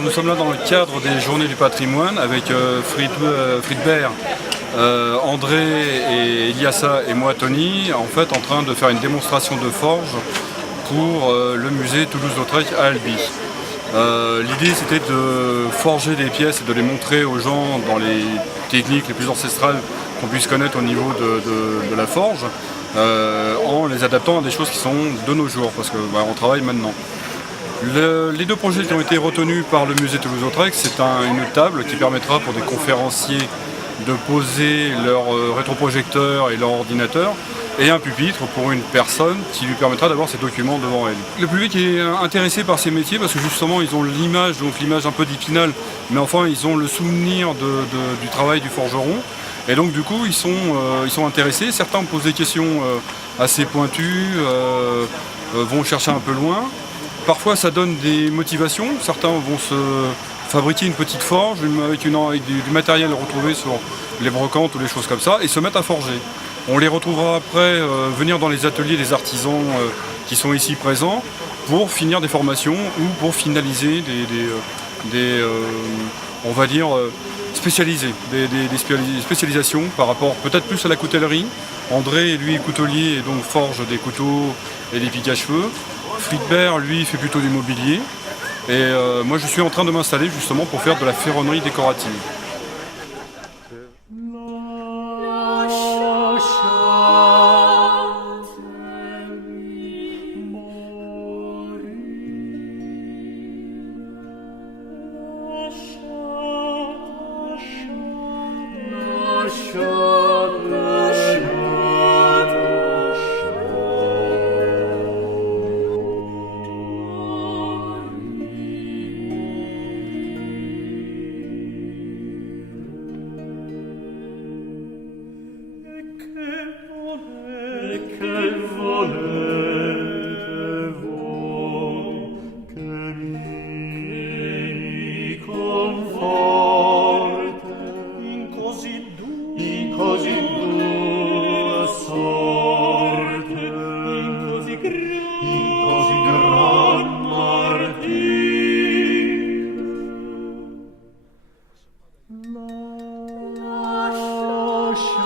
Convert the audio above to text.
Nous sommes là dans le cadre des Journées du patrimoine avec Friedbert, André et Eliassa et moi Tony, en fait en train de faire une démonstration de forge pour le musée Toulouse-Lautrec à Albi. L'idée c'était de forger des pièces et de les montrer aux gens dans les techniques les plus ancestrales qu'on puisse connaître au niveau de la forge, en les adaptant à des choses qui sont de nos jours, parce qu'on travaille maintenant. Les deux projets qui ont été retenus par le musée Toulouse-Lautrec, c'est une table qui permettra pour des conférenciers de poser leur rétroprojecteur et leur ordinateur, et un pupitre pour une personne qui lui permettra d'avoir ses documents devant elle. Le public est intéressé par ces métiers parce que justement ils ont l'image, donc l'image un peu d'Épinal, mais enfin ils ont le souvenir du travail du forgeron. Et donc du coup ils sont intéressés, certains me posent des questions assez pointues, vont chercher un peu loin. Parfois ça donne des motivations, certains vont se fabriquer une petite forge avec du matériel retrouvé sur les brocantes ou les choses comme ça et se mettre à forger. On les retrouvera après venir dans les ateliers des artisans qui sont ici présents pour finir des formations ou pour finaliser on va dire, des spécialisations par rapport peut-être plus à la coutellerie. André, lui, est coutelier et donc forge des couteaux et des piques à cheveux. Friedbert, lui, fait plutôt du mobilier. Et moi, je suis en train de m'installer justement pour faire de la ferronnerie décorative. Lascia